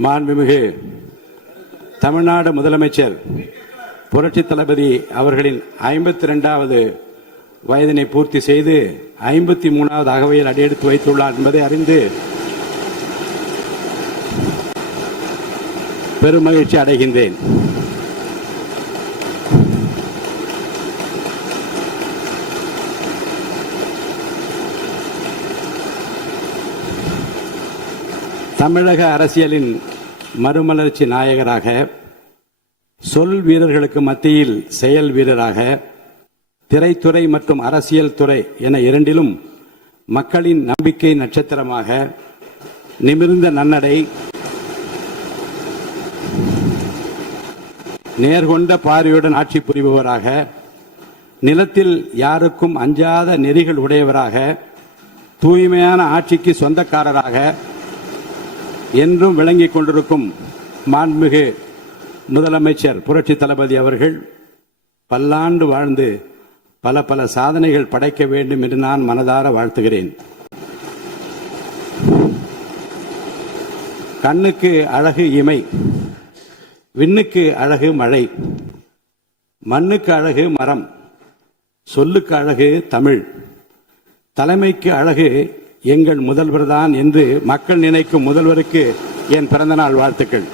மாண்புமிகு தமிழ்நாடு முதலமைச்சர் புரட்சி தளபதி அவர்களின் 52வது வயதினை பூர்த்தி செய்து 53வது அகவையில் அடியெடுத்து வைத்துள்ளார் என்பதை அறிந்து பெருமகிழ்ச்சி அடைகின்றேன். தமிழக அரசியலின் மறுமலர்ச்சி நாயகராக, சொல் வீரர்களுக்கு மத்தியில் செயல் வீரராக, திரைத்துறை மற்றும் அரசியல் துறை என இரண்டிலும் மக்களின் நம்பிக்கை நட்சத்திரமாக, நிமிர்ந்த நன்னடை, நேர்கொண்ட பார்வையுடன் ஆட்சி புரிபவராக, நிலத்தில் யாருக்கும் அஞ்சாத நெறிகள் உடையவராக, தூய்மையான ஆட்சிக்கு சொந்தக்காரராக என்றும் விளங்கிக் கொண்டிருக்கும் மாண்புமிகு முதலமைச்சர் புரட்சி தளபதி அவர்கள் பல்லாண்டு வாழ்ந்து பல பல சாதனைகள் படைக்க வேண்டும் என்று நான் மனதார வாழ்த்துகிறேன். கண்ணுக்கு அழகு இமை, விண்ணுக்கு அழகு மழை, மண்ணுக்கு அழகு மரம், சொல்லுக்கு அழகு தமிழ், தலைமைக்கு அழகு எங்கள் முதல்வர்தான் என்று மக்கள் நினைக்கும் முதல்வருக்கு என் பிறந்தநாள் வாழ்த்துக்கள்.